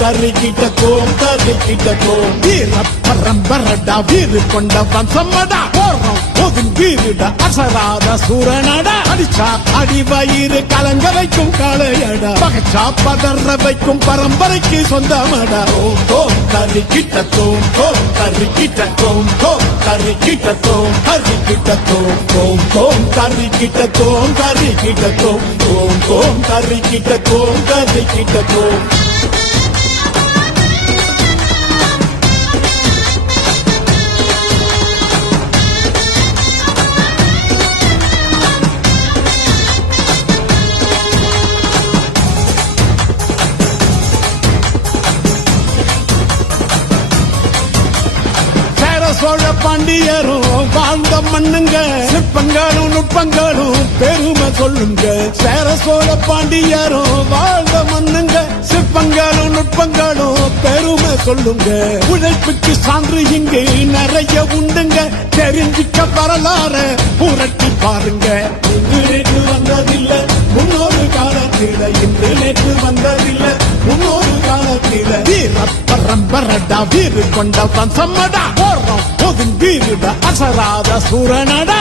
கருக்கிட்டோம் வீர பரம்பரடா வீறு கொண்ட வம்சமடா போறோம் போதும் வீருடா அசராத சூரனடா அடிச்சா அடி வயிறு கலங்க வைக்கும் காளையடா பகச்சா பதற வைக்கும் பரம்பரைக்கு சொந்தமடா ஓம் கருக்கிட்டோம் கருக்கிட்டோம் கருக்கிட்டோம் ஓம் கருக்கிட்டோம் ஓம் கருக்கிட்டோம் சோழ பாண்டியரும் வாழ்ந்த மண்ணுங்க சிற்பங்களும் நுட்பங்களும் பெருமை சொல்லுங்க சேர சோழ பாண்டியரும் வாழ்ந்த மண்ணுங்க சிற்பங்களும் நுட்பங்களும் பெருமை சொல்லுங்க உழைப்புக்கு சான்று இங்கு நிறைய உண்டுங்க தெரிஞ்சுக்க வரலாறு புரட்டி பாருங்க இன்று நேற்று வந்ததில்லை முன்னொரு காலத்தில் இன்று நேற்று வந்ததில்லை முன்னொரு காலத்தில் வீர பரம்பரடா வீறு கொண்ட வம்சமடா போடுறோம் வீருடா அசராத சூரனடா